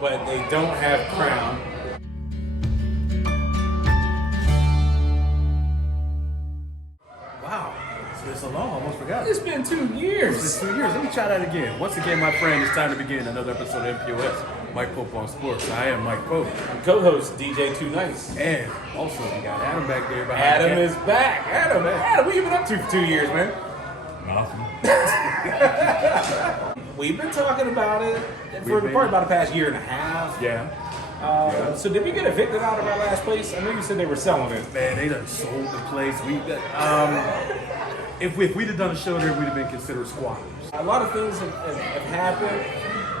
but they don't have Crown. Wow, it's been so long, I almost forgot. It's been 2 years. It's been 2 years. Let me try that again. Once again, my friend, it's time to begin another episode of Mpos. Mike Pope on Sports. I am Mike Pope. Co-host DJ Too Nice. And also, we got Adam back there. Adam is back. Adam, what you been up to for 2 years, man? Nothing. We've been talking about it for probably about the past year and a half. Yeah. So did we get evicted out of our last place? I know you said they were selling it. Man, they done sold the place. If we'd have done a show there, we'd have been considered squatters. A lot of things have happened.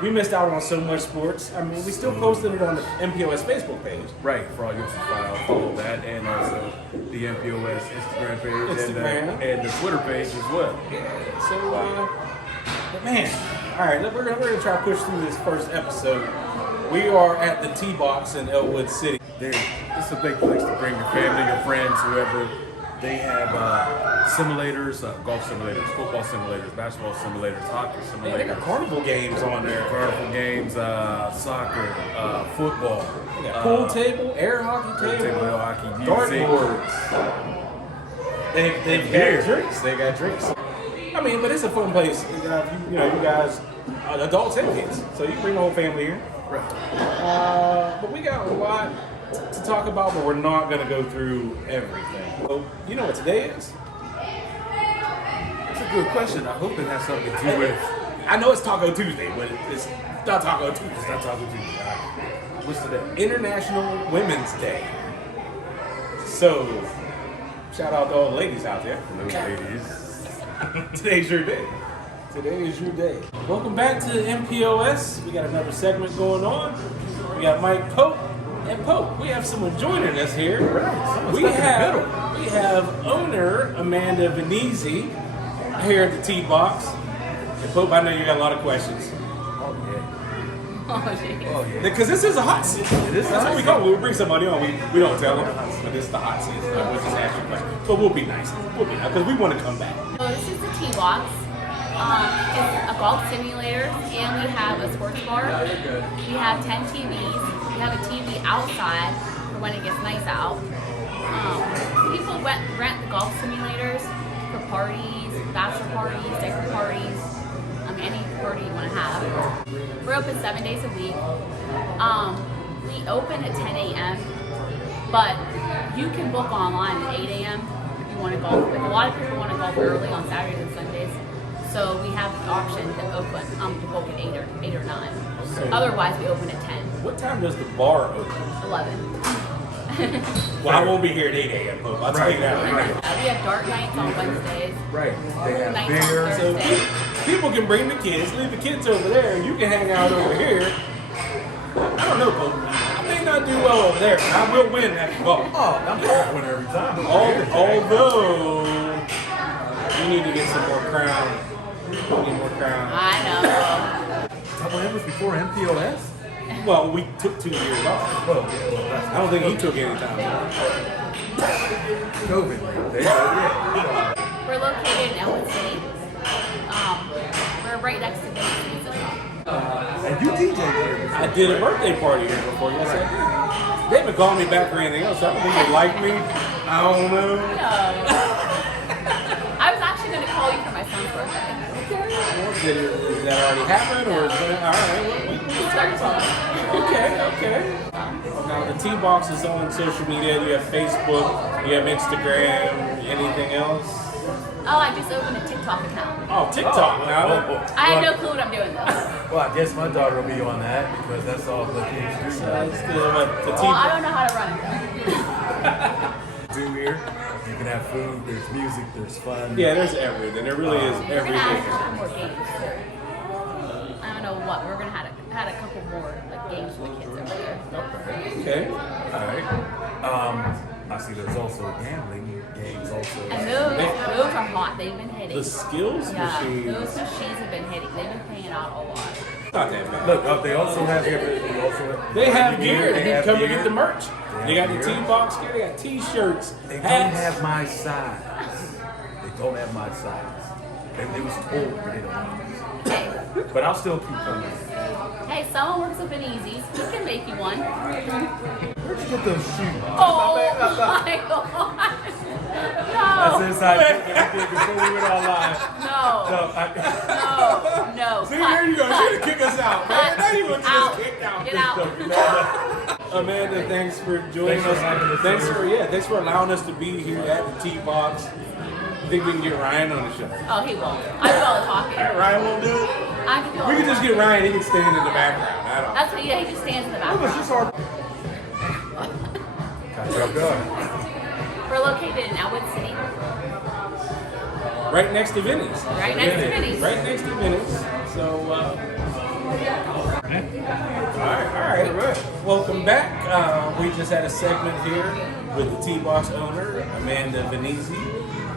We missed out on so much sports. I mean, we still posted it on the MPOS Facebook page. Right, for all your files, follow that, and also the MPOS Instagram page and the Twitter page as well. Yeah. So, but man, all right, we're gonna try to push through this first episode. We are at the T-Box in Elwood City. It's a big place to bring your family, your friends, whoever. They have simulators, golf simulators, football simulators, basketball simulators, hockey simulators. They got carnival games on there. Carnival games, soccer, football. They got pool table, air hockey table, air hockey, dartboards. They've got drinks. They got drinks. I mean, but it's a fun place. You guys, adults and kids, so you can bring the whole family here. Right. But we got a lot to talk about, but we're not going to go through everything. So, you know what today is? That's a good question. I hope it has something to do with... I know it's Taco Tuesday, but it's not Taco Tuesday. It's not Taco Tuesday. What's today? International Women's Day. So, shout out to all the ladies out there. Those ladies. Today's your day. Today is your day. Welcome back to MPOS. We got another segment going on. We got Mike Pope. And Pope, we have someone joining us here. Right. We have owner Amanda Venezzi here at the T-Box. And Pope, I know you got a lot of questions. Oh, yeah. Because this is a hot seat. That's what we call it. When we bring somebody on, we don't tell them. But this is the hot seat. We'll just ask you questions. But we'll be nice. Because we want to come back. So this is the T-Box. It's a golf simulator, and we have a sports bar. We have 10 TVs. We have a TV outside for when it gets nice out. People rent the golf simulators for parties, bachelor parties, decorative parties, any party you want to have. We're open 7 days a week. We open at 10 a.m., but you can book online at 8 a.m. if you want to golf. A lot of people want to golf early on Saturdays and Sundays. So we have the option to open to book at 8 or 9. Okay. Otherwise, we open at 10. What time does the bar open? 11. Well, I won't be here at 8 a.m. Pope. I'll tell you that. Right. We have dark nights on Wednesdays. Right. They have Nights beer. on So Thursday. people can bring the kids, leave the kids over there, and you can hang out over here. I don't know, Pope. I may not do well over there, but I will win at golf. Oh, I'm going to win every time. Although, you need to get some more crown. I know. That was before MPOS? Well, we took 2 years off. Well, yeah. I don't think he took any time off. COVID. Yeah. We're located in Elwood City. We're right next to the pizza shop. And you DJ here. I did a birthday party here before. Yes, I did. They haven't called me back for anything else. I don't think they like me. I don't know. No. I was actually going to call you for my son's birthday. Did that already happen, or is that all right? We'll talk about it. Okay. Now the T-Box is on social media. You have Facebook, you have Instagram, anything else? Oh, I just opened a TikTok account. Oh, TikTok. Now, I have no clue what I'm doing though. Well, I guess my daughter will be on that because that's all the kids do. that's good. But the Well, I don't know how to run it. Do here. You can have food, there's music, there's fun. Yeah, there's everything. There really is We're gonna add everything. a couple more games. I don't know what. We're gonna had a couple more games for the kids over there. Okay. Alright. I see there's also gambling games also. And those are hot. They've been hitting. The skills Yeah, machines. those machines have been hitting. They've been paying out a lot. Not that bad. Look, they also have They have gear. They You have come and gear. get the merch. They got the gear. T-Box gear. They got T-shirts, They don't hats. have my size. They don't have my size. They was told, but they don't have my size. Hey, But I'll still keep coming. hey, someone works with Benizzi's, we can make you one. Where'd you get those shoes? Oh my god. That's No. inside joke that we did before we went online. No. No. See, there you go. You're gonna kick us out, man. Now you want to Out. get kicked out. Get out. Amanda, thanks for joining us. Thanks for allowing us to be here at the T-Box. I think we can get Ryan on the show. Oh, he won't. I do all the talking. Ryan won't do it. I can do all We the can just talking. get Ryan. He can stand in the background. I don't. That's what, yeah, he just stands in the It was background. just our. We're located in Elwood City. Right next to Vinny's. Right next to Vinny's. Right next to Vinny's. So, all right. Welcome back. We just had a segment here with the T-Box owner, Amanda Venezzi.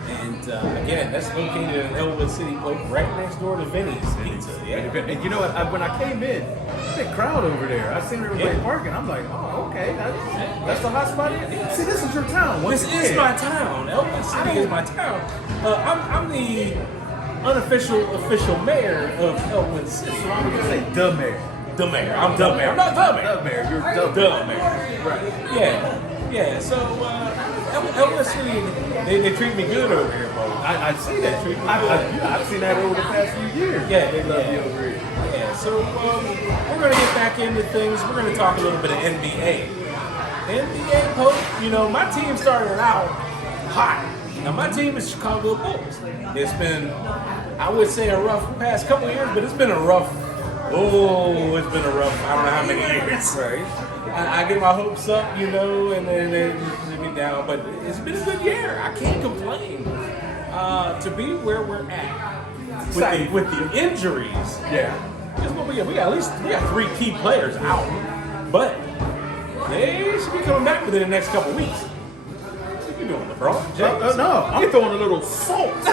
And again, that's located in Elwood City, right next door to Vinny's Pizza. Yeah. And you know what? When I came in, big crowd over there. I seen everybody parking. I'm like, oh, okay, that's the hot spot here. See, this is your town. This is my town. Elwood City is my town. I'm the official mayor of Elwood City. So I'm gonna say the mayor. The mayor. I'm the mayor. I'm not the mayor. The mayor. You're The mayor. Right. Yeah. So Elwood City, they treat me good over here, bro. I'd say that. I've seen that over the past few years. Yeah, They love you over here. Yeah. So we're gonna get back into things. We're gonna talk a little bit of NBA. NBA, Pope. You know, my team started out hot. Now my team is Chicago Bulls. It's been, I would say, a rough past couple of years, but it's been a rough. It's been a rough. I don't know how many years. Right. I get my hopes up, you know, and then they let me down. But it's been a good year. I can't complain. To be where we're at with the injuries. Yeah. Guess what we got? We got 3 key players out, but they should be coming back within the next couple weeks. What you doing, LeBron James? No, I'm throwing a little salt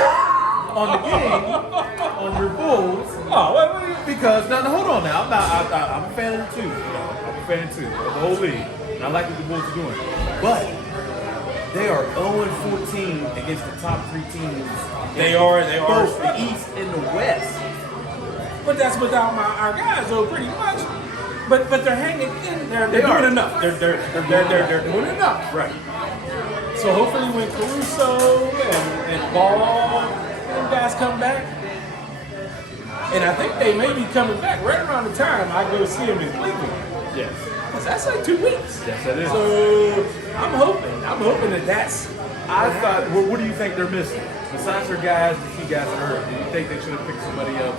on the game, on your Bulls. Oh, what Because now hold on now. I'm a fan of the two. I'm a fan of the whole league. And I like what the Bulls are doing, but they are 0-14 against the top 3 teams. They are. Both the East and the West. But that's without our guys, though, pretty much. But they're hanging in there. They're They are. doing enough. They're doing enough. Right. So hopefully when Caruso and Ball and guys come back, and I think they may be coming back right around the time I go see them in Cleveland. Yes. That's like 2 weeks. Yes, that is. So I'm hoping that that's. I thought, what do you think they're missing? Besides their guys, the key guys are hurt. Do you think they should have picked somebody up?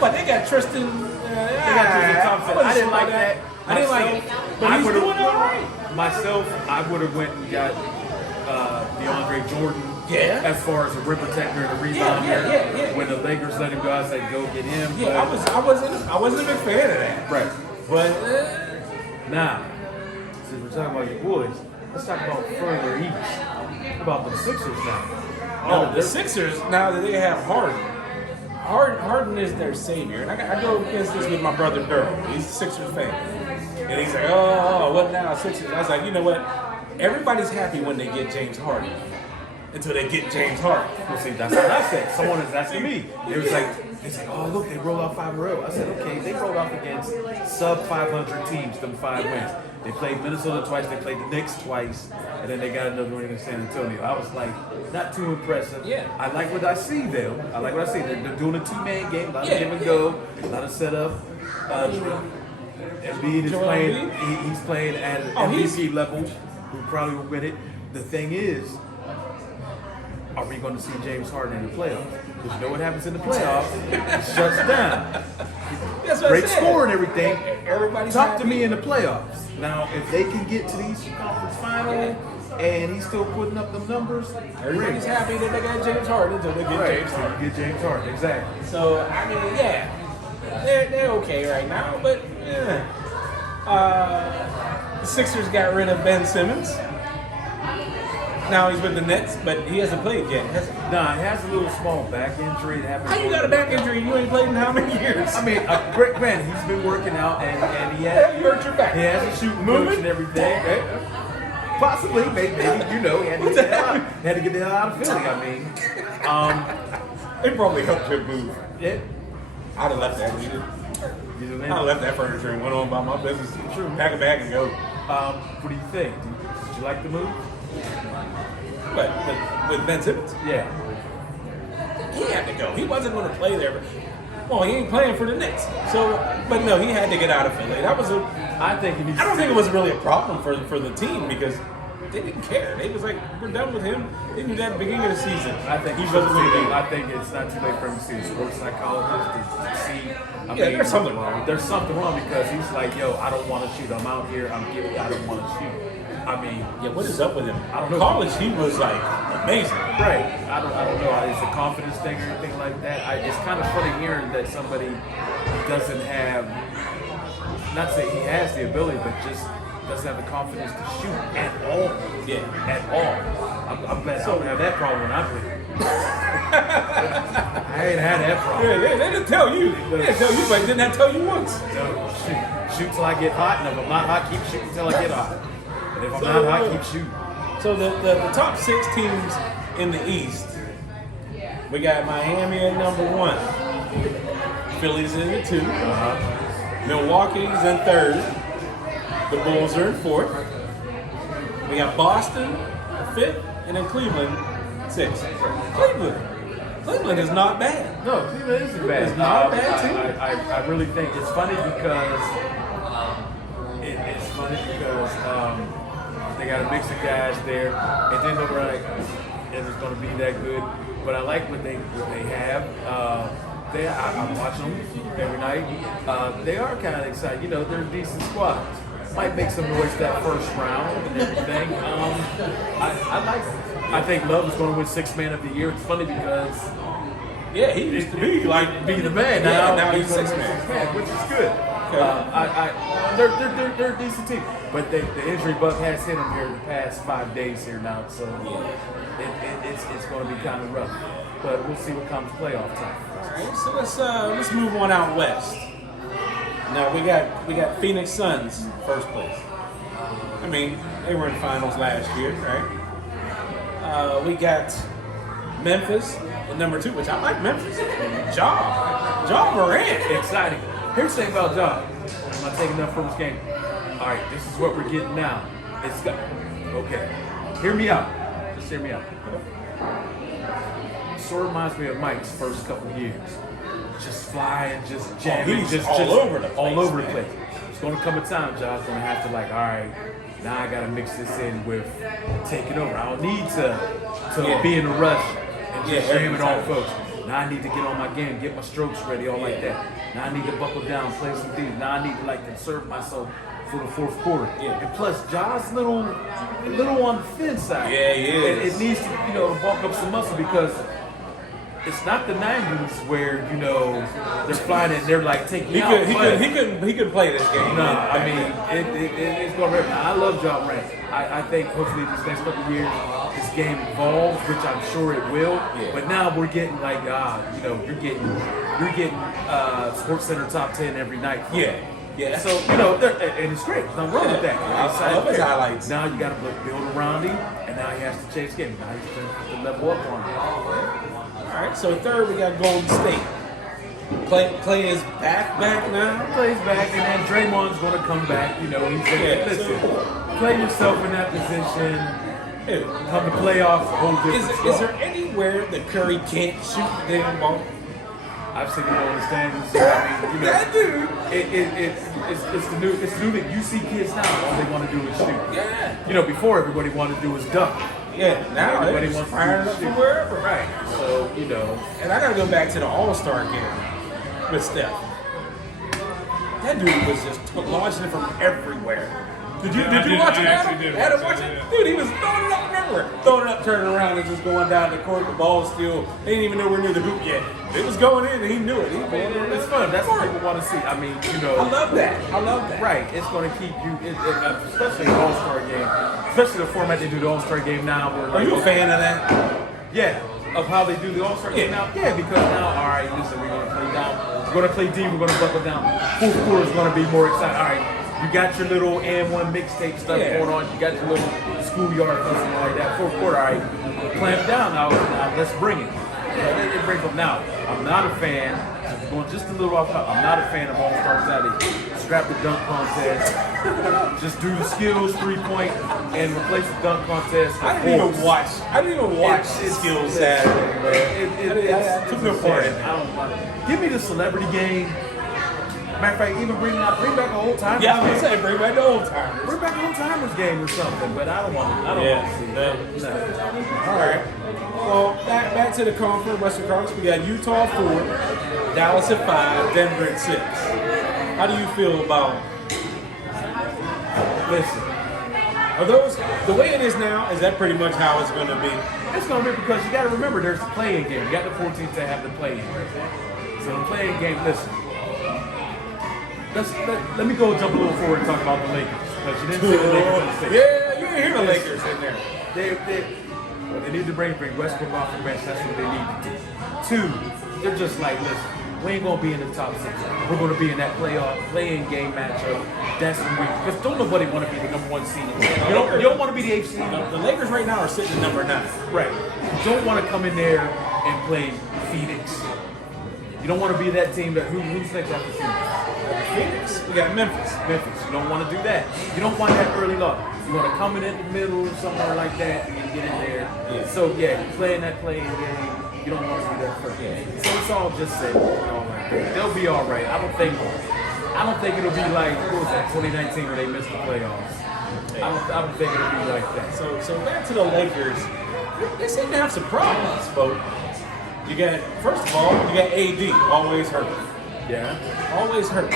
But they got Tristan. They got Tristan Thompson. I didn't like that. I didn't like it. But he's doing all right. Myself, I would have went and got DeAndre Jordan. Yeah. As far as a rim protector and a rebounder. Yeah. When the Lakers let him go, I said, go get him. Yeah, I wasn't a big fan of that. Right. But now, since we're talking about your boys, let's talk about further east. About the Sixers now. the Sixers, now that they have Harden. Harden is their savior. And I go against this with my brother Durham. He's a Sixers fan. And he's like, oh, what now, Sixers? I was like, you know what? Everybody's happy when they get James Harden. Until they get James Harden. Well, see, that's what I said. Someone is asking me. It was like, oh, look, they rolled off 5 in a row. I said, okay, they rolled off against sub-500 teams, them 5 wins. They played Minnesota twice, they played the Knicks twice, and then they got another win against San Antonio. I was like, not too impressive. Yeah. I like what I see, though. I like what I see. They're doing a 2-man game, a lot of give and go, a lot of setup. Embiid is playing, he's playing at an MVP level, who probably will win it. The thing is, are we going to see James Harden in the playoffs? Because you know what happens in the playoffs? It shuts down. That's what Great I said. score and everything. Everybody's Talk happy. to me in the playoffs. Now, if they can get to these conference finals and he's still putting up the numbers, Everybody's happy that they got James Harden until they get right. James Harden. Get James Harden, exactly. So, I mean, yeah, they're okay right now, but the Sixers got rid of Ben Simmons. Now he's with the Nets, but he hasn't played yet, has he? Nah, he has a little small back injury. It happened. How you got a back injury and you ain't played in how many years? I mean, granted, he's been working out and he You has hurt your back. He has a shooting Moving? coach and everything. Possibly, maybe, you know, he had to get the hell out of Philly. I mean, It probably helped him move. yeah. I'd have left that. You know what I I mean? left that furniture and went on about my business. Sure, pack a bag and go. What do you think? Did you like the move? But with Ben Simmons, Yeah. he had to go. He wasn't going to play there. Well, he ain't playing for the Knicks. So, but no, he had to get out of Philly. That was I think I don't think it was really a problem for the team because they didn't care. They was like, we're done with him. They knew that at the beginning of the season. I think he it's wasn't too going to late. be. I think it's not too late for him to see a sports psychologist to see. There's something wrong. There's something wrong because he's like, yo, I don't want to shoot. I'm out here. I don't want to shoot. I mean, Yeah, what is up with him? I don't know. College, he was like amazing. right. I don't know. It's a confidence thing or anything like that. It's kind of funny hearing that somebody doesn't have, not say he has the ability, but just doesn't have the confidence to shoot at all. Yeah. At all. I'm glad I don't have that problem when I play. I ain't had that problem. Yeah, they didn't tell you. They didn't tell you, but didn't I tell you once? So, shoot till I get hot, and if I'm not hot, keep shooting till I get hot. And if I'm not hot, keep shooting. So the top 6 teams in the East, we got Miami at number 1, Philly's in the 2, Milwaukee's in 3rd, the Bulls are in 4th. We got Boston 5th, and then Cleveland 6th. Cleveland is not bad. No, Cleveland isn't bad. It's not a bad team. I really think it's funny because they got a mix of guys there. It didn't look like it was going to be that good, but I like what they have. I'm watching them every night. They are kind of excited. You know, they're a decent squad. Might make some noise that first round and everything. I like it. I think Love is going to win 6th Man of the Year. It's funny because Yeah, he used to be like be the man Yeah, now. now he's gonna 6th win man. 6th man, which is good. Okay. They're a decent team, but the injury bug has hit them here the past 5 days here now, so it's going to be kind of rough. But we'll see what comes playoff time. Alright, so let's move on out west. Now we got Phoenix Suns first place. I mean, they were in finals last year, right? We got Memphis at number 2, which I like Memphis. Ja Morant. Exciting. Here's the thing about John. I'm not taking enough from this game. All right, this is what we're getting now. It's got okay. Hear me out. Just hear me out. Sort of reminds me of Mike's first couple of years. Just flying, just jamming, he's just all over the place, all over the man. place. It's gonna come a time, John's gonna have to like, all right, now I gotta mix this in with taking over. I don't need to be in a rush and just jamming on folks. Now I need to get on my game, get my strokes ready, all like that. Now I need to buckle down, play some deep. Now I need to like conserve myself for the 4th quarter. Yeah. And plus, John's a little on the thin side. Yeah, he is. And it needs to, to bulk up some muscle because it's not the 90s where, they're flying and they're like taking He out. could play this game. No, I mean, it's going to hurt. Now, I love John Morant. I think hopefully these next couple of years, this game evolves, which I'm sure it will. Yeah. But now we're getting like, you're getting Sports Center top 10 every night. Yeah. So, and it's great. Nothing wrong with that. I love his highlights. Now you got to build around him, and now he has to change the game. Now he's going to have to level up on him. All right, so 3rd we got Golden State. Clay is back now. Clay's back, and then Draymond's going to come back. He's like, listen, play yourself in that position. Come to playoffs, a whole different Is sport. there anywhere that Curry can't shoot the damn ball? I've seen it on the stands. I mean, That dude. It's the new that you see kids now. All they want to do is shoot. Yeah. Before everybody wanted to do was dunk. Yeah, now Everybody everybody wants wants firing to up shoot. from wherever. Right. So, And I gotta go back to the All-Star game with Steph. That dude was just launching it from everywhere. Did you watch it? Adam watch it? Dude, he was throwing it up everywhere. Throwing it up, turning around, and just going down the court. The ball still, they didn't even know we're near the hoop yet. It was going in, and he knew it. it's fun. That's what people want to see. I mean, I love that. Right. It's going to keep you, especially the All-Star game, especially the format they do the All-Star game now. Where, Are you a fan of that? Yeah. Of how they do the All-Star game now? Yeah, because now, all right, listen, we're going to play down. We're going to play deep. We're going to buckle down. 4th quarter is going to be more exciting. All right. You got your little and1 mixtape stuff going on. You got your little schoolyard or something like that. 4th quarter, all right. Clamp down now. Let's bring it. Let's bring it now. I'm not a fan going just a little off top. I'm not a fan of All-Star Saturday. Scrap the dunk contest. Just do the skills 3-point and replace the dunk contest. I didn't even watch the skills Saturday, man. It's too important. I don't want it. Give me the celebrity game. Matter of fact, even bring back an old timers. Yeah, I was game. gonna say bring back the old timers. Bring back an old timers game or something. But I don't want to see that. No. All right. Well, back to the conference, Western Conference. We got Utah 4, Dallas at 5, Denver at 6. How do you feel about? Listen, Are those the way it is now? Is that pretty much how it's going to be? it's going to be because you got to remember there's the play-in game. You got the 14 to have the play-in. So the play-in game. Listen, let me go jump a little forward and talk about the Lakers because you didn't see the Lakers in the six. Yeah, you didn't hear the Lakers in there. They need to bring Westbrook off the bench. That's what they need to do. 2, they're just like, listen, we ain't gonna be in the top 6. We're gonna be in that play-in game matchup. That's when because don't nobody want to be the number 1 seed. You don't want to be the 8th seed. The Lakers right now are sitting at number 9. Right. You don't want to come in there and play Phoenix. You don't want to be that team that who's next after Phoenix? We got Memphis. You don't want to do that. You don't want that early loss. You want to come in the middle somewhere like that and get in there. Yeah. So yeah, you playing that play-in game. You don't want to be that first. Yeah. So it's all just said. They'll be all right. I don't think it'll be like what was that 2019 where they missed the playoffs. I don't think it'll be like that. So back to the Lakers. They seem to have some problems, folks. You got first of all, you got AD always hurt. Yeah. Always hurt.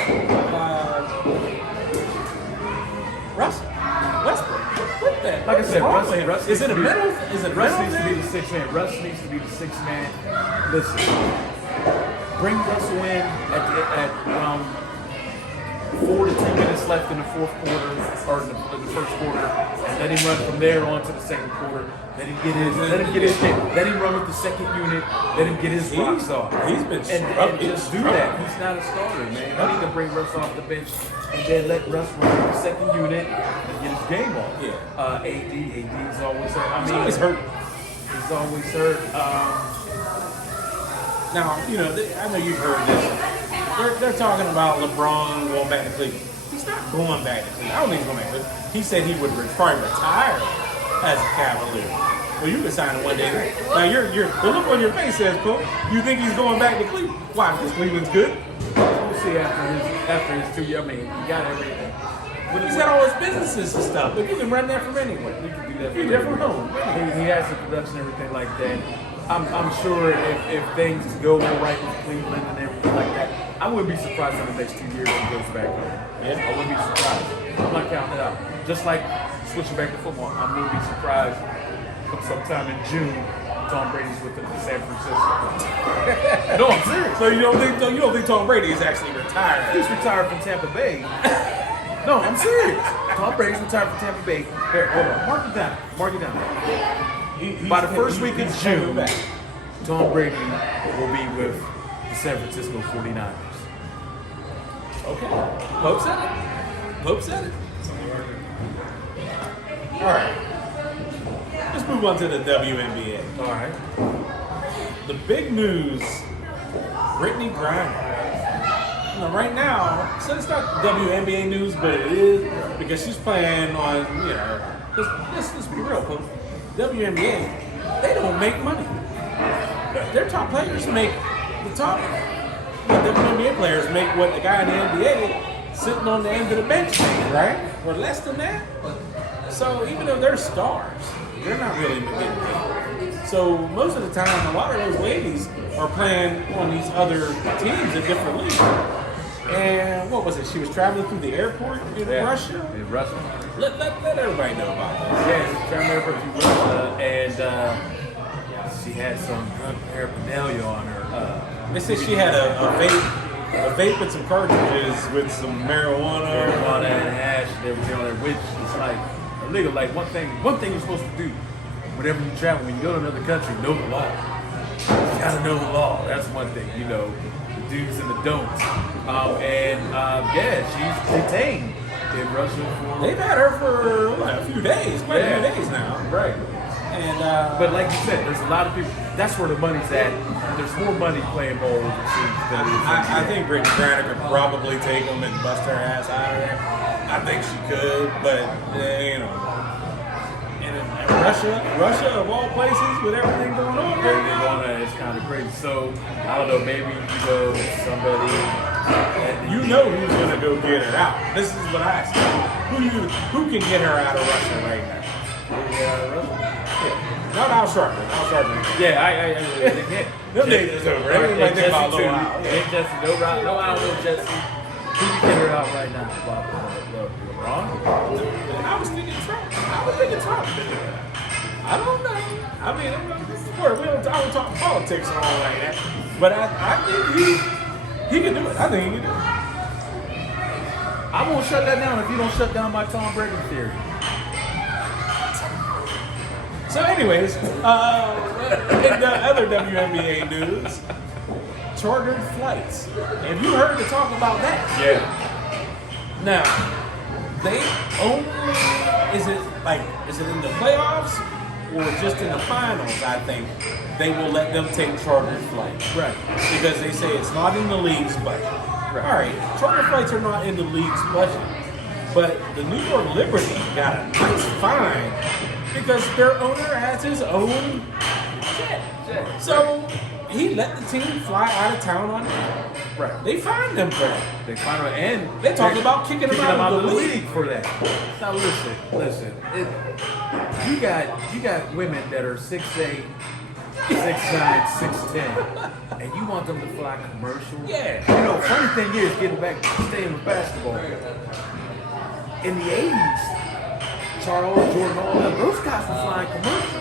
Westbrook. What the? Like I said, Russ is it a middle? Is it Russ middle needs to be the 6th man. Russ needs to be the 6th man. Listen, bring Russell in at around 4 to 10 minutes left in the fourth quarter or in the first quarter, and let him run from there on to the second quarter. Let him run with the second unit. Let him get his rocks off. He's been and just do that. He's not a starter, man. I need to bring Russ off the bench and then let Russ run with the second unit and get his game off. Yeah. AD's always hurt. He's always hurt. He's always hurt. Now, I know you've heard this. They're talking about LeBron going back to Cleveland. He's not going back to Cleveland. I don't think he's going back to Cleveland. He said he would probably retire as a Cavalier. Well, you can sign him one day. Now, the look on your face says, Pope, you think he's going back to Cleveland? Why? Because Cleveland's good? We'll see after his 2 years. I mean, he got everything. But he's got all his businesses and stuff. But you can run that from anywhere. You can do that You're there from home. He has the production and everything like that. I'm sure if things go all right with Cleveland and everything like that, I wouldn't be surprised in the next 2 years he goes back home. Yeah. I wouldn't be surprised. I'm not counting it out. Just like switching back to football, I wouldn't be surprised sometime in June Tom Brady's with them in San Francisco. No, I'm serious. So you don't think Tom Brady is actually retired? He's retired from Tampa Bay. No, I'm serious. Tom Brady's retired from Tampa Bay. Here, hold on. Mark it down. By the first week of June, Tom Brady will be with the San Francisco 49ers. Okay. Pope said it. All right. Let's move on to the WNBA. All right. The big news, Brittany Griner. Right now, so it's not WNBA news, but it is because she's playing on, let's be real, folks. WNBA, they don't make money. Their top players make the WNBA players make what the guy in the NBA sitting on the end of the bench making, right? Or less than that. So even though they're stars, they're not really getting paid. So most of the time, a lot of those ladies are playing on these other teams in different leagues. And what was it? She was traveling through the airport in Russia? In Russia. Let everybody know about that. Yeah, she was traveling through Russia, and she had some paraphernalia on her. They said she had a vape with some cartridges with some marijuana and hash and everything on there, which is like illegal. Like one thing you're supposed to do whenever you travel, when you go to another country, know the law. You gotta know the law. That's one thing, the do's and the don'ts. She's detained in Russia for. They've had her for a few days, quite a few days now. Right. And But like you said, there's a lot of people. That's where the money's at. There's more money playing ball overseas than it is. I think Brittany Griner could probably take them and bust her ass out of there. I think she could, but you know. And Russia of all places, with everything going on, Everything going on, it's kind of crazy. So I don't know. Maybe you go somebody. You know who's gonna go get her out. This is what I say. Who can get her out of Russia right now? Not Al Sharpton. Al Sharpton. Yeah, they can't. Them days is over. Everybody think about Lil Al. Ain't Jesse, no Al, no Jesse. Who can get her out right now? LeBron? I was thinking Trump. I don't know. I mean, we don't talk politics and all like that. But I think he can do it. I think he can do it. I won't shut that down if you don't shut down my Tom Brady theory. So, anyways, in the other WNBA news, chartered flights. Have you heard to talk about that? Yeah. Now, they only is it in the playoffs or just in the finals? I think they will let them take chartered flights, Right. Because they say it's not in the league's budget. Right. All right, chartered flights are not in the league's budget, but the New York Liberty got a nice fine because their owner has his own jet. So he let the team fly out of town on that. Right. They fined them for that. They find out, and They talked about kicking them out of the league for that. Now listen. You got women that are 6'8", 6'9", 6'10", and you want them to fly commercial? Yeah. You know, funny thing is, getting back to staying with basketball. In the 80s, Charles, Jordan, all them, those guys were flying commercial.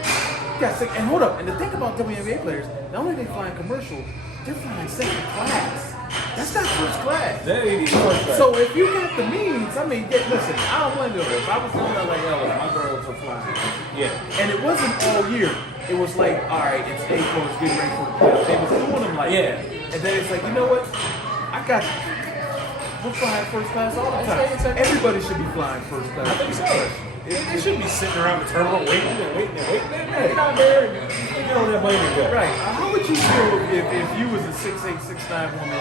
And hold up, and the thing about WNBA players, not only are they flying commercial, they're flying second class. That's not first class. That ain't even first class. So if you got the means, I mean, listen, I don't blame them. If I was going to LA, my girls are flying. Yeah. And it wasn't all year. It was like, all right, it's April, it's getting ready for the playoffs. They was doing them like that. And then it's like, you know what? We're flying first class all the time. Everybody should be flying first class. I think so. They shouldn't be sitting around the terminal waiting. Get out there and get on that plane and go. Right. How would you feel if you was a 6'8", 6'9" woman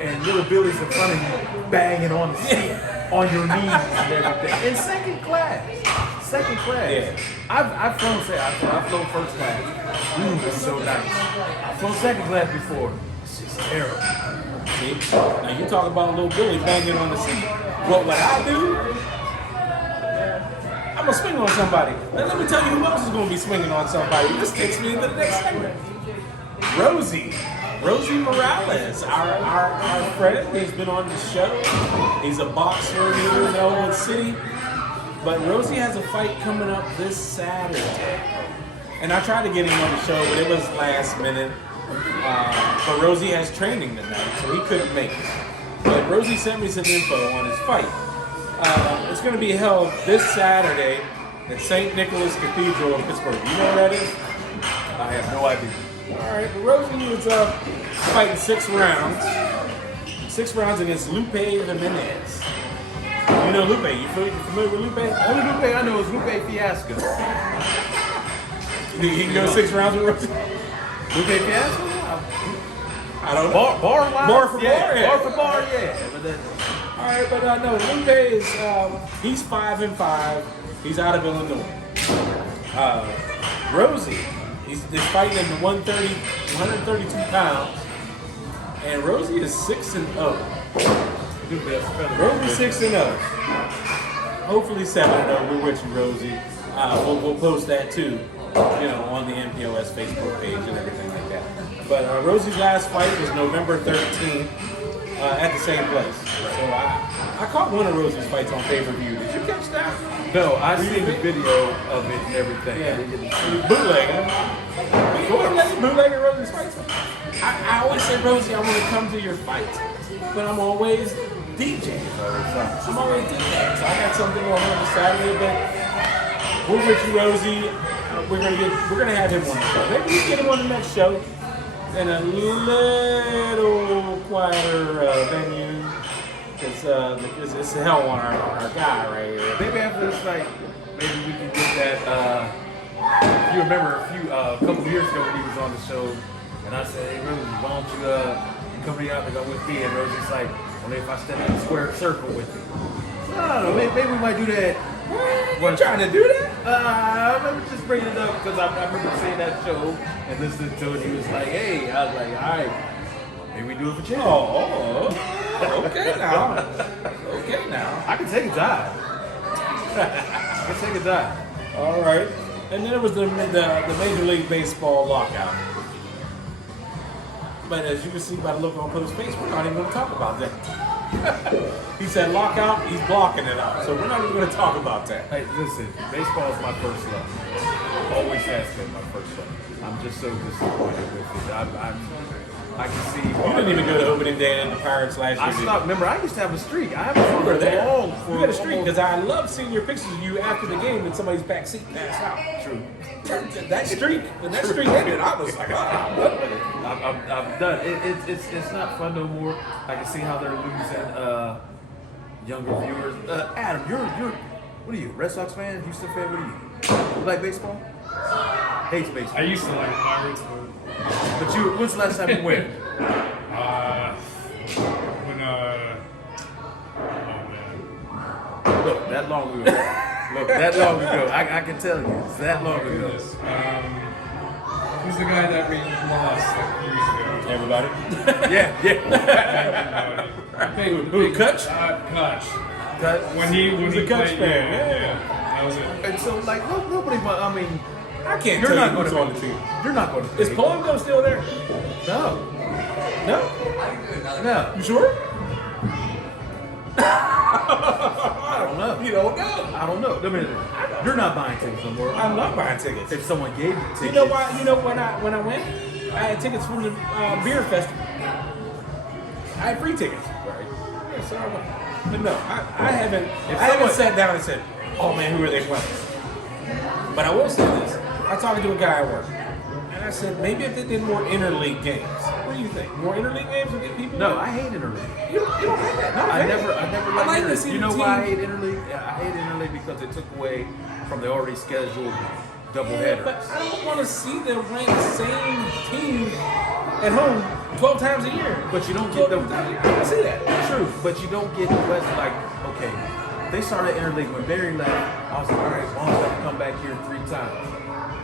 and little Billy's in front of you banging on the seat, on your knees and everything? In second class. Yeah. I've flown first class. It's so nice. I've flown second class before. It's just terrible. See? Now you talk about little Billy banging on the seat. What would I do? I'm gonna swing on somebody. Now let me tell you who else is gonna be swinging on somebody. This takes me into the next segment. Rosie Morales, our friend. He's been on the show. He's a boxer here in Elwood City. But Rosie has a fight coming up this Saturday. And I tried to get him on the show, but it was last minute. But Rosie has training tonight, so he couldn't make it. But Rosie sent me some info on his fight. It's going to be held this Saturday at St. Nicholas Cathedral in Pittsburgh. You know where that is? I have no idea. All right, but Rosie was fighting 6 rounds. 6 rounds against Lupe Jimenez. You know Lupe? You familiar with Lupe? Only Lupe I know is Lupe Fiasco. He can go 6 rounds with Rosie? Lupe Fiasco? I don't know. Bar for bar, yeah. But then, All right, but no, Lupe is he's 5-5. He's out of Illinois. Rosie, he's fighting in the 132 pounds, and Rosie is 6-0. Rosie 6-0. Hopefully 7-0. We're with you, Rosie. We'll post that too, on the Mpos Facebook page and everything like that. But Rosie's last fight was November 13th at the same place. So I caught one of Rosie's fights on pay-per-view. Did you catch that? no, I seen the video of it and everything. Yeah. Bootlegging. Bootlegging Rosie's fights. I always say, Rosie, I want to come to your fights, but I'm always DJing. I'm always DJing. So I got something going on this Saturday, but we're with you, Rosie. We're gonna have him on the show. Maybe we can get him on the next show in a little quieter venue. It's hell on our guy right here. Maybe after this fight, maybe we can get that if you remember a couple years ago when he was on the show, and I said, hey, Rosie, why don't you come out and go with me? And Rosie's like, only if I step in the square circle with you. So, I don't know, maybe we might do that. What? You trying to do that? I was just bringing it up because I remember seeing that show and listening to it. He was like, hey, I was like, all right, maybe we do it for charity. Okay now. Okay now. I can take a dive. I can take a dive. All right. And then it was the Major League Baseball lockout. But as you can see by the look on Po's face, we're not even going to talk about that. He said lockout, he's blocking it out. So we're not even going to talk about that. Hey, listen, baseball is my first love. Always has been my first love. I'm just so disappointed with it. I can see. You didn't even go to opening day in the Pirates last year. I stopped. Remember, I used to have a streak. I haven't You were there. long for You had a streak because I love seeing your pictures of you after the game in somebody's back seat passed out. True. That streak, when that streak ended, I was like, I'm done with it. I'm done. It's not fun no more. I can see how they're losing younger viewers. Adam, you're what are you? Red Sox fan? Houston fan? What are you? You like baseball? Hates baseball. I used to like Pirates, But when's the last time you went? when oh man, Look, that long ago. Look, that long ago. I can tell you, it's that long ago. goodness. Who's the guy that we lost like years ago? Everybody? Yeah. Who, Kutch? Kutch. When he was a Kutch played, fan. yeah, that was it. And so, like, nobody. I mean, I can't you're tell not you going who's to on the team. You're not going to. Is Polanco still there? No. No? No. You sure? I don't know. You don't know. I don't know. I mean, you're not buying tickets no more. I'm not buying tickets. If someone gave you tickets. You know why? You know when I went, I had tickets from the beer festival. I had free tickets. Right. Yeah, so I went. But no, I haven't sat down and said, oh man, who are they playing? But I will say this. I was talking to a guy at work. And I said, maybe if they did more interleague games. What do you think? More interleague games would get people? No, I hate interleague. You don't hate that? No, I never liked like to interleague. see You the know why I team- hate interleague? Yeah, I hate interleague because it took away from the already scheduled doubleheaders. But I don't want to see them play the same team at home 12 times a year. But you don't get the. I see that. True, but you don't get the West. Like, okay, they started interleague when Barry left. I was like, all right, Vaughn got to come back here 3 times.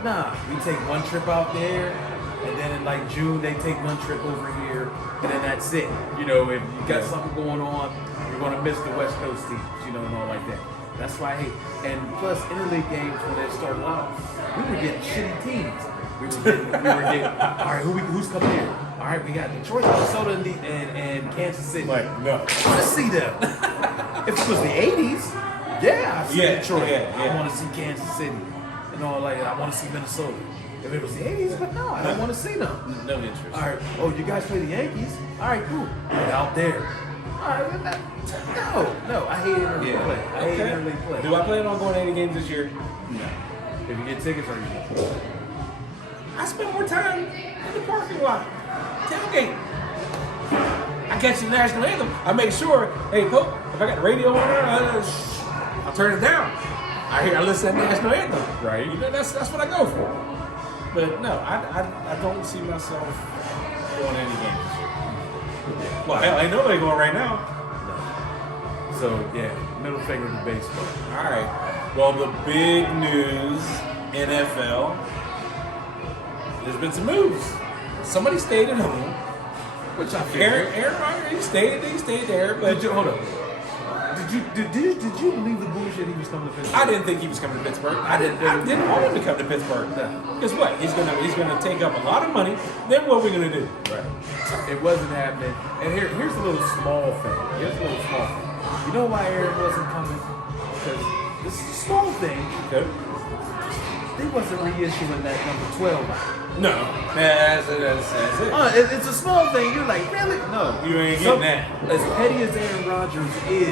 Nah, we take one trip out there, and then in like June they take one trip over here, and then that's it. You know, if you got something going on, you're gonna miss the West Coast teams, you know, and all like that. That's why I hate. And plus, interleague games when they started out, we were getting shitty teams. We were getting. All right, who's coming here? All right, we got Detroit, Minnesota, and Kansas City. Like, no. I want to see them. If it was the '80s, yeah, I see Detroit. Yeah. I want to see Kansas City. And all like, I want to see Minnesota. If it was the '80s, but no, I don't want to see them. No interest. All right. Oh, you guys play the Yankees? All right, cool. Get out there. All right. No. I hate interleague play. I hate interleague play. Do I plan on going to any games this year? No. If you get tickets, are you? I spend more time in the parking lot. Tailgate. I catch the national anthem. I make sure, hey, Pope, if I got the radio on there, I'll turn it down. I listen to that national anthem. Right. You know, that's what I go for. But no, I don't see myself going to any games. Well, hell, ain't nobody going right now. No. So, yeah, middle finger to baseball. All right. Well, the big news, NFL, there's been some moves. Somebody stayed at home. Which I figured. Aaron Rodgers, he stayed there. But Hold up. Did you believe the bullshit he was coming to Pittsburgh? I didn't think he was coming to Pittsburgh. I didn't want him to come to Pittsburgh. No. Guess what? He's gonna take up a lot of money. Then what are we gonna do? Right. It wasn't happening. And here's a little small thing. You know why Aaron wasn't coming? Because this is a small thing. Okay. They wasn't reissuing that number 12 out. No. That's it. It's a small thing. You're like, really? No. You ain't getting that. As petty as Aaron Rodgers is,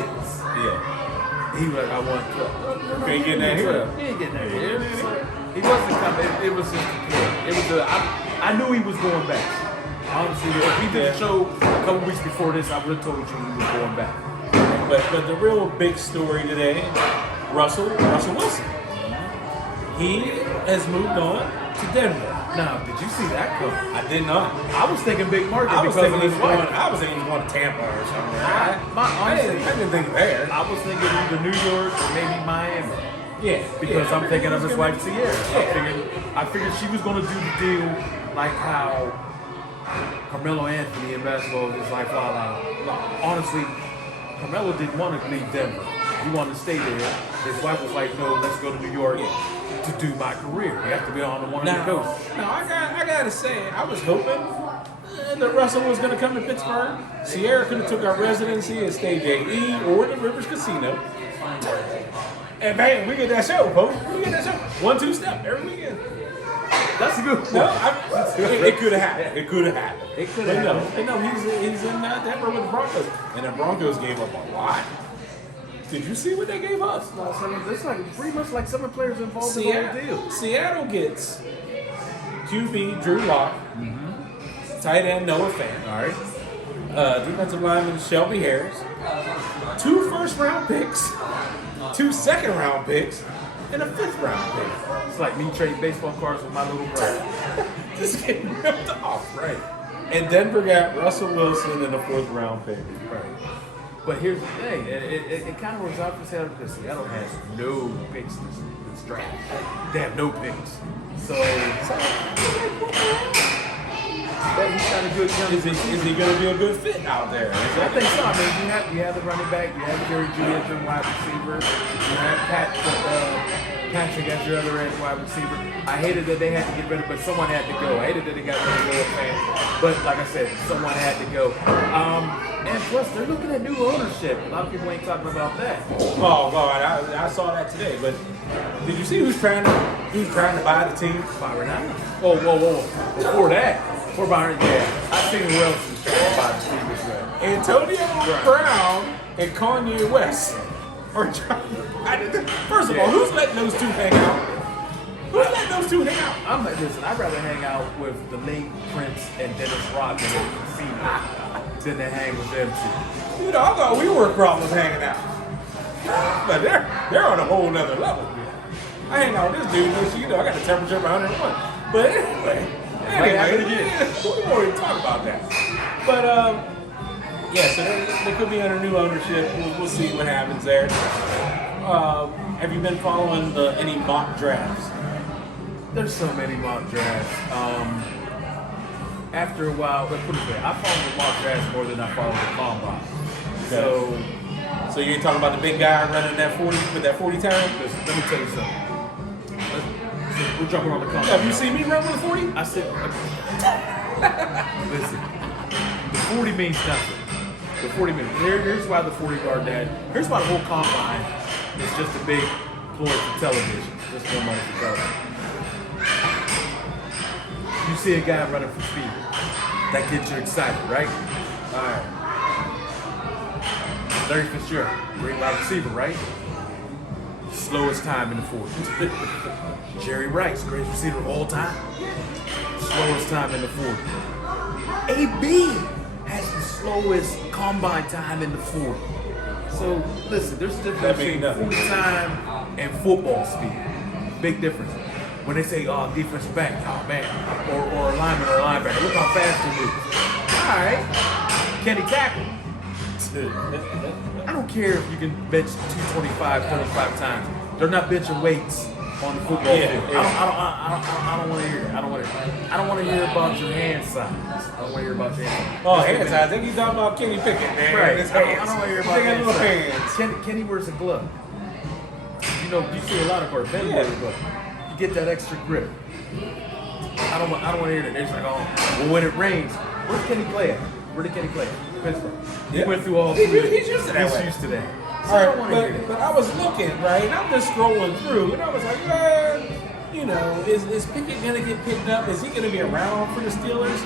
Yeah. he was like, I want 12. You ain't getting that here. He ain't getting that here. He wasn't coming. It was just, it was I knew he was going back. Honestly, if he did the show a couple weeks before this, I would have told you he was going back. But the real big story today, Russell Wilson. He has moved on to Denver. Now, did you see that come? I did not. I was thinking big market I was because thinking of his wife. I was thinking he was going to Tampa or something. Honestly, I didn't think there. I was thinking either New York or maybe Miami. Yeah, Because I'm thinking of his wife Sierra. Yeah. I figured she was going to do the deal like how Carmelo Anthony in basketball is like, honestly, Carmelo didn't want to leave Denver. He wanted to stay there. His wife was like, no, let's go to New York to do my career. We have to be on one of the coasts. Now, I gotta say, I was hoping that Russell was gonna come to Pittsburgh. Sierra could have took our residency and stayed at E or the Rivers Casino. And bam, we get that show, folks. We get that show. 1-2 step every weekend. That's a good point. No, it could have happened. It could have happened. It could have happened. But no, he's in Denver with the Broncos, and the Broncos gave up a lot. Did you see what they gave us? It's like pretty much like some of the players involved in the whole deal. Seattle gets QB Drew Lock, tight end Noah Fant, All right. defensive lineman Shelby Harris, 2 first-round picks, 2 second-round picks, and a 5th-round pick. It's like me trading baseball cards with my little brother. Just getting ripped off. Right. And Denver got Russell Wilson in the 4th-round pick. Right. But here's the thing, it kind of works out for Seattle because Seattle has no picks this draft. They have no picks. So he's got a good young. Is he going to be a good fit out there? I think so. I mean, you have the running back, you have Jerry Jeudy as your wide receiver, you have Patrick as your other edge wide receiver. I hated that they had to get rid of, but someone had to go. I hated that they got rid of Noah Fant, but like I said, someone had to go. And plus, they're looking at new ownership. A lot of people ain't talking about that. Oh, I saw that today. But did you see who's trying to buy the team? Byron Allen. Whoa. Before Byron, I seen who else is trying to buy the team this way. Antonio Brown and Kanye West are trying. First of all, who's letting those two hang out? Who's letting those two hang out? Listen, I'd rather hang out with the late Prince and Dennis Rodman than to hang with them two. You know, I thought we were problems hanging out. But they're on a whole nother level. I hang out with this dude, which, I got the temperature of 101. But anyway, we won't even talk about that. But, so they could be under new ownership. We'll see what happens there. Have you been following any mock drafts? There's so many mock drafts. After a while, let's put it this way, I follow the mock drafts more than I follow the combine. Okay. So you're talking about the big guy running that 40 with that 40 time? Listen, let me tell you something. We're jumping on the combine. Have you seen me run with a 40? I said, listen, the 40 means nothing. The 40 means, here's why the 40 guard here's why the whole combine is just a big ploy for television. Just more money for television. You see a guy running for speed. That gets you excited, right? All right. Larry Fitzgerald, great wide receiver, right? Slowest time in the 40. Jerry Rice, greatest receiver of all time. Slowest time in the 40. AB has the slowest combine time in the 40. So listen, there's a difference between 40 time and football speed. Big difference. When they say, defensive back, or a lineman or a linebacker, look how fast he moves. All right, can he tackle? I don't care if you can bench 225, 35 times. They're not benching weights on the football field. I don't want to hear it. I don't want to hear about your hand size. I don't want to hear about your hand size. Oh, hand size. I think he's talking about Kenny Pickett, man. Right. I don't want to hear about hand size. Kenny wears a glove. You see a lot of quarterbacks wear a glove. You get that extra grip. I don't want to hear that. They're just like, well, when it rains, where did Kenny play at? Where did Kenny play at? Pittsburgh. He went through all three. He's used to that. He's used to that. So all right, but I was looking, right, and I'm just scrolling through, and I was like, is Pickett going to get picked up? Is he going to be around for the Steelers?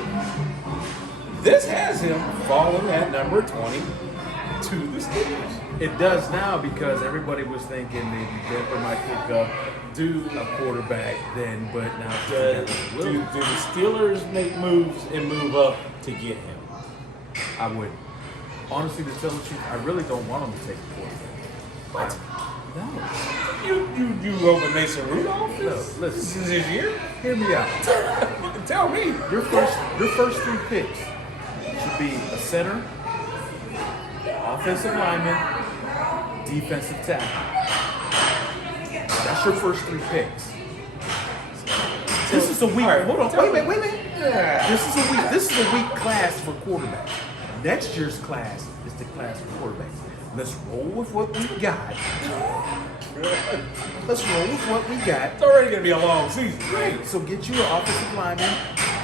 This has him falling at number 20 to the Steelers. It does now because everybody was thinking maybe Denver might pick up a quarterback then, but now do the Steelers make moves and move up to get him? I wouldn't. Honestly, to tell the truth, I really don't want him to take a quarterback. What? No. You You open Mason Rudolph? No, This listen. is his year? Hear me out. Tell me. Your first 3 picks should be a center, offensive lineman, defensive tackle. That's your first 3 picks. This is a weak. All right, hold on. tell Wait. me. Yeah. This is a weak class for quarterbacks. Next year's class is the class for quarterbacks. Let's roll with what we got. Let's roll with what we got. It's already going to be a long season. Great. So get you an offensive lineman,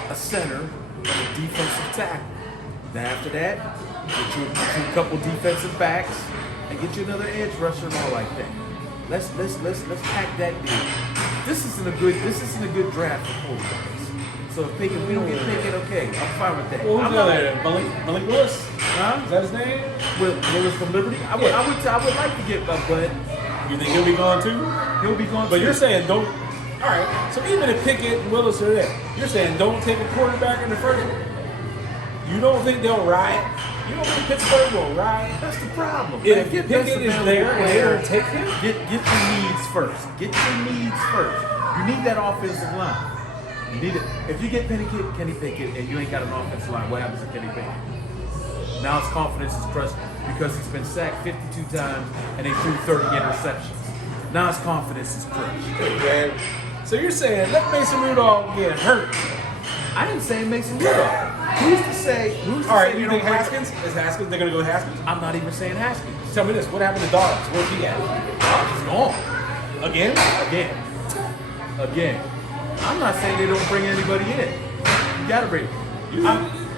a center, and a defensive tackle. Then after that, get you a couple defensive backs and get you another edge rusher and all like that. Let's pack that deal. This isn't a good draft for quarterbacks. So if Pickett, we don't get Pickett, okay, I'm fine with that. Well, who's I'm the not- other? Malik Willis? Huh? Is that his name? Willis from Liberty. I would like to get Bud. You think he'll be gone too? He'll be going. But you're saying don't. All right. So even if Pickett and Willis are there, you're saying don't take a quarterback in the first one. You don't think they'll riot? You don't think Pittsburgh will riot? That's the problem. If Man, get Pickett best is available there and they player. don't take him, Get your needs first. Get your needs first. You need that offensive line. You need it. If you get Kenny Pickett, and you ain't got an offensive line, what happens to Kenny Pickett? Now his confidence is crushed because he's been sacked 52 times and they threw 30 interceptions. Now his confidence is crushed. okay. So you're saying let Mason Rudolph get hurt? I didn't say Mason Rudolph. Who's to say? All right. say You they think don't bring- Haskins? Is Haskins? They're gonna go with Haskins? I'm not even saying Haskins. Tell me this. What happened to Dobbs? Where's he at? He's gone. Again? Again. I'm not saying they don't bring anybody in. You gotta bring.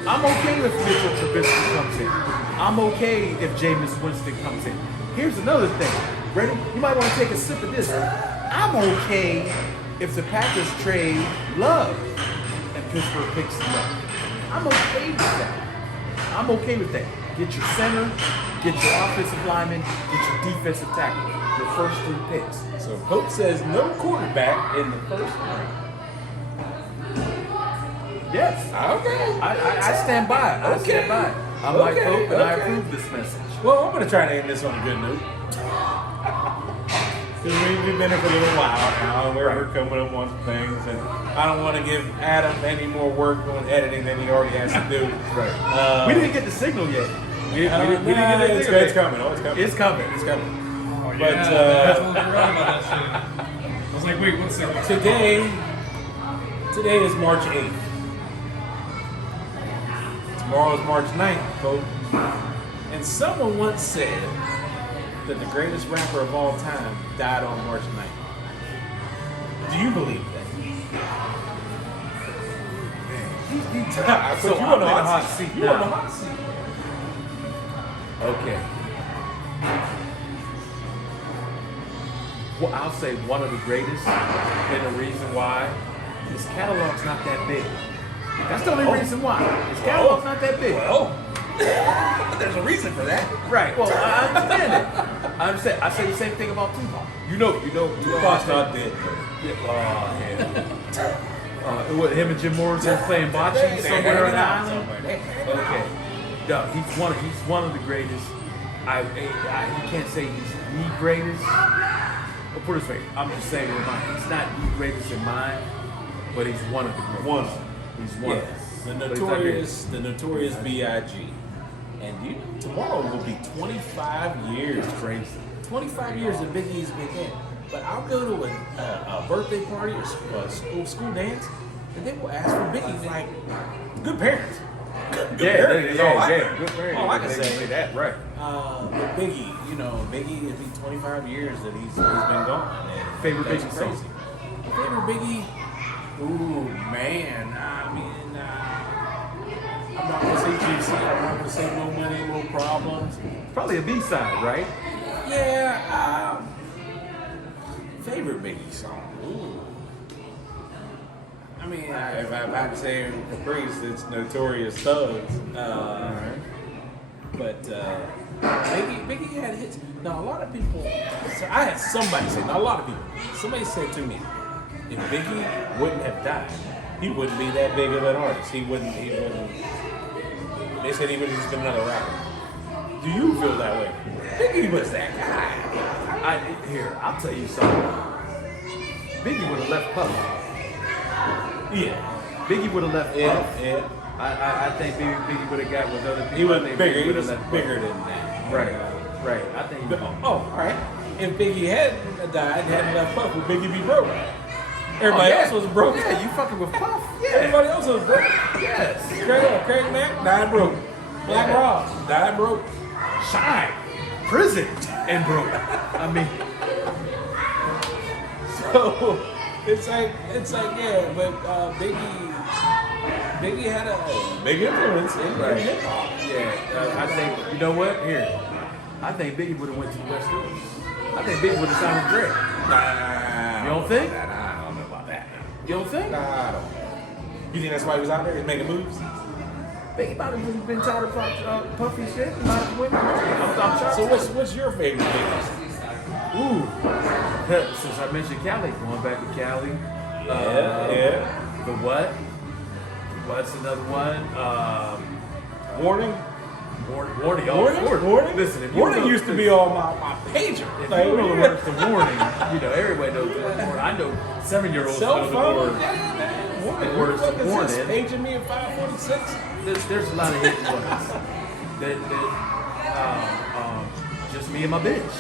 I'm okay if Mitchell Trubisky comes in. I'm okay if Jameis Winston comes in. Here's another thing. Ready? You might want to take a sip of this. I'm okay if the Packers trade Love and Pittsburgh picks him up. I'm okay with that. I'm okay with that. Get your center, get your offensive lineman, get your defensive tackle. Your first 3 picks. So Pope says no quarterback in the first round. Yes. Okay. I stand by it. I Okay. stand by it. I'm like Okay, Pope and I okay. approve this message. Well, I'm going to try to end this on a good note. Because we've been here for a little while now, and we're coming up on some things, and I don't want to give Adam any more work on editing than he already has to do. Right. We didn't get the signal yet. We didn't get the it's, signal it's yet. coming. Oh, it's coming. It's coming. It's coming. Oh, But, yeah, I totally forgot about that shit. I was like, wait, one second. Today is March 8th. Tomorrow is March 9th, folks. And someone once said that the greatest rapper of all time died on March 9th. Do you believe that? I put So you I'm on the in a hot hot seat. seat You now. on the hot seat. Okay. Well, I'll say one of the greatest, and the reason why his catalog's not that big. That's the only reason why. His catalog's not that big. Oh, there's a reason for that. Right. Well, I understand it. I understand. I say the same thing about Tupac. You know. Tupac's not dead. What, him and Jim Morrison playing bocce somewhere on the island? Okay. No, he's one of the greatest. You can't say he's the greatest. But put it this way, I'm just saying in mine. He's not the greatest in mine, but he's one of the greatest. One. He's one. Yeah. The But he's not notorious B.I.G. And tomorrow will be 25 years. It's crazy. 25 years that Biggie's been in. But I'll go to a birthday party or school dance, and they will ask for Biggie like good parents. Good parents. Good All I can They say. that, right. But Biggie, Biggie, it'd be 25 years that he's been gone. And Favorite that's Biggie crazy. song? Favorite Biggie? Ooh, man. I'm not gonna say Juicy. I'm not gonna say No Money, No Problems. Probably a B-side, right? Yeah. Favorite Biggie song? Ooh. I mean, if I had to say Caprice, it's Notorious Thugs. But Biggie had hits. Now, a lot of people, so I had somebody say, not a lot of people, somebody said to me, if Biggie wouldn't have died, he wouldn't be that big of an artist. He wouldn't, they said he would have just been another rapper. Do you feel that way? Biggie was that guy. I'll tell you something. Biggie would have left Puff. Yeah. Biggie would have left Puff. Yeah. I think Biggie would have got with other people. He was I think bigger. Biggie He would was have left bigger Puff. than that. Right. I think. Oh, all right. If Biggie hadn't died, hadn't left Puff, would Biggie be broke? Everybody else was broke. Yeah, you fucking with Puff. Yeah. Everybody else was broke. Yes. Craig Mack died broke. Black Ross died broke. Shine. Prison and broke. I mean. So it's like yeah, but Biggie had a big influence in hip hop. Yeah, I think, you know what? Here. I think Biggie would have went to the West Coast. I think Biggie would have signed with Dre. Nah, You don't think? I don't know about that. You don't think? Nah, I don't. You think that's why he was out there? He's making moves? Biggie might have been tired of puffy shit and might have went. I'm shocked. So what's your favorite Biggie? Ooh. Since I mentioned Cali, going back to Cali. Yeah. The what? What's another one? Warning. Warning. Warning. Listen, if you Warning know- used to be on my pager. If Like, you know the words to warning, you know, everybody knows the word warning. I know 7-year-olds cell know the phone. word. Yeah, warning. The word What the fuck is this? warning. Paging me at 546. There's a lot of hidden ones. Just me and my bitch.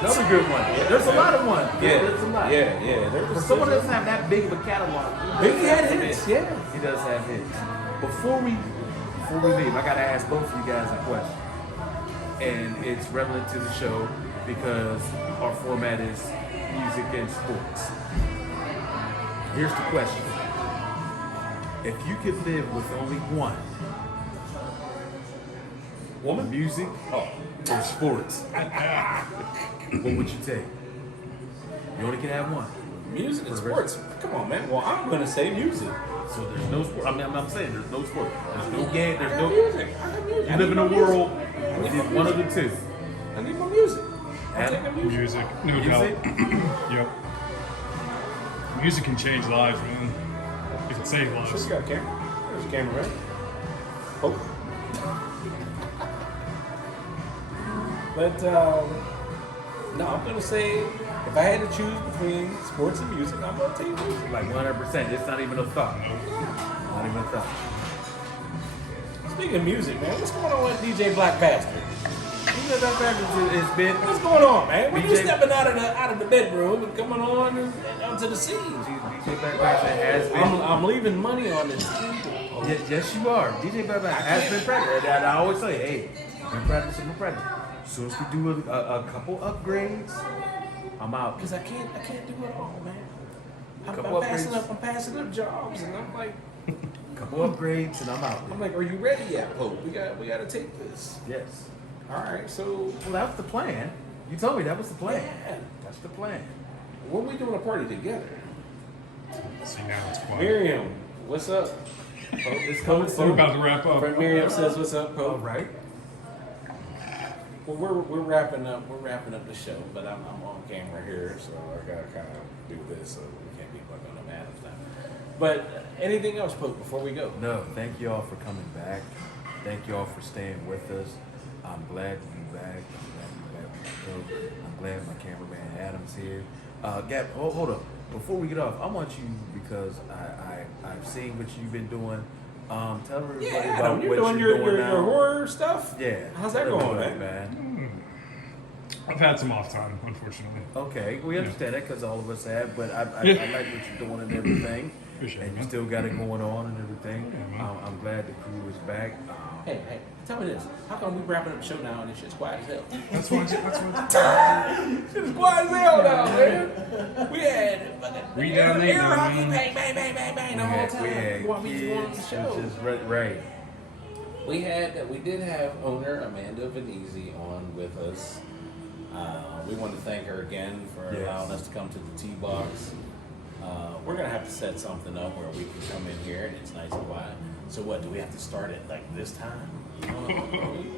That's another good one. There's a lot of ones. There's a lot. Yeah. For someone that doesn't have that big of a catalog, Biggie had hits, yeah. He does have hits. Before we leave, I gotta ask both of you guys a question. And it's relevant to the show because our format is music and sports. Here's the question. If you could live with only one woman, music, or sports, what would you take? You only can have one. Music and sports. Come on, man. Well, I'm gonna say music. So there's no sport. I mean, I'm saying there's no sport. There's no game. There's no music. I got music. You live in a world I with need my one of music. the two. I need my music. I'm Adam? taking music. Music, no Music? doubt. Yep. Music can change lives, man. It can save Sure, lives. you got a camera. There's a camera, right? Oh. But no, I'm gonna say if I had to choose between sports and music, I'm gonna take music. Like 100%. It's not even a thought. Not even a thought. Speaking of music, man, what's going on with DJ Black Bastard? You know that fact is been. What's going on, man? When you DJ stepping out of the bedroom and coming on and onto the scene? DJ Black Bastard has been. I'm leaving money on this. Yes, you are. DJ Black Bastard has been practicing. And I always say, hey, been practicing. As soon as we do a couple upgrades, I'm out. Because I can't do it all, man. I'm Couple passing up jobs, and I'm like, Couple upgrades and I'm out. I'm like, are you ready yet, Pope? We got to take this. Yes. All right, so Well, that was the plan. You told me that was the plan. yeah, That's the plan. when we doing a party together? See, now it's quiet. Miriam, what's up? Pope is coming We're soon. about to wrap up. Friend Miriam says, "What's up, Pope?" All right. Well, we're wrapping up. We're wrapping up the show, but I'm on camera here, so I gotta kind of do this, so we can't be like on the Adams time. But anything else, Pope, before we go? No, thank you all for coming back. Thank you all for staying with us. I'm glad to be back. I'm glad my cameraman Adam's here. Gab, hold up. Before we get off, I want you, because I've seen what you've been doing. Tell everybody Yeah, about Adam, you're what doing you're your now. horror stuff. Yeah. How's that Tell going, everybody, man? I've had some off time, unfortunately. Okay, we understand that because all of us have, but I like what you're doing and everything. Appreciate it, And you man. still got it going on and everything. Yeah, man. I'm glad the crew is back. Hey, tell me this. How come we wrapping up the show now and this shit's quiet as hell? That's what. Shit is quiet as hell now, man. We had We down there, air hockey, man. bang, the whole time. We had While we was going on the kids, show. which is right. We did have owner Amanda Venezi on with us. We want to thank her again for Yes. allowing us to come to the T-Box. We're gonna have to set something up where we can come in here and it's nice and quiet. So what, do we have to start at like this time?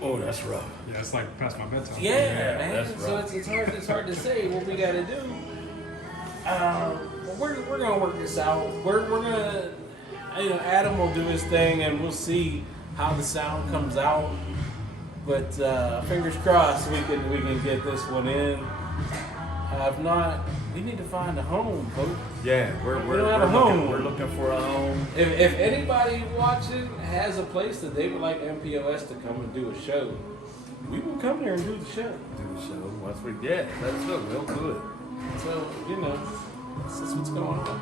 Oh, that's rough. Yeah, it's like past my bedtime. Yeah, man. that's So rough. it's hard to say what we got to do. We're gonna work this out. We're gonna, Adam will do his thing, and we'll see how the sound comes out. But fingers crossed, we can get this one in. If not, we need to find a home, Pope. Yeah, we're don't have a home. We're looking for a home. If anybody watching has a place that they would like MPOS to come and do a show, we will come there and do the show. Do the show once we let us know. We'll do it. So, you know, that's what's going on.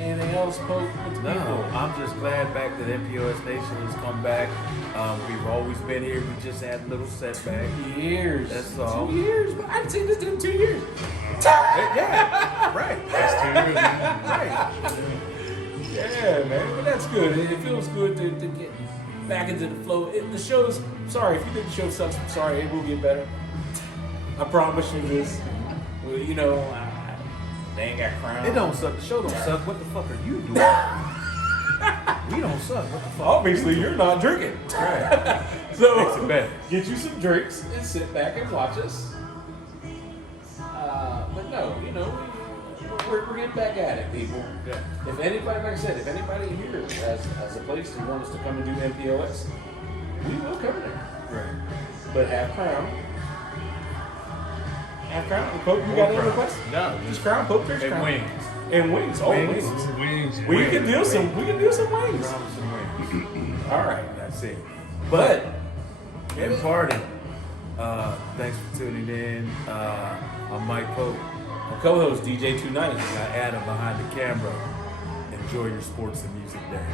Anything else, Pope? With the No, people? I'm just glad back that MPOS Nation has come back. We've always been here. We just had a little setback. Years. That's all. 2 years. I haven't seen this in 2 years. Yeah, right. That's too good, man. Right. Yeah, man. But that's good. It feels good to get back into the flow. The show's, sorry, if you think the show sucks, I'm sorry. It will get better. I promise you this. Well, you know, they ain't got crowns. It don't suck. The show don't suck. What the fuck are you doing? We don't suck. What the fuck? Obviously, you're not drinking. Right. So, Makes it better. get you some drinks and sit back and watch us. But no, you know, we're getting back at it, people. Yeah. If anybody, like I said, if anybody here has a place to want us to come and do MPOS, we will come there. Right. But have crown. Have crown. Pope, you got any other questions? No. Just crown, Pope, there's And crown. wings. And wings. Oh, Wings. wings. Wings. We can do some. We can do some wings. Promise some wings. All right. That's it. But In parting, thanks for tuning in. I'm Mike Pope. my co-host DJ 290. I got Adam behind the camera. Enjoy your sports and music day.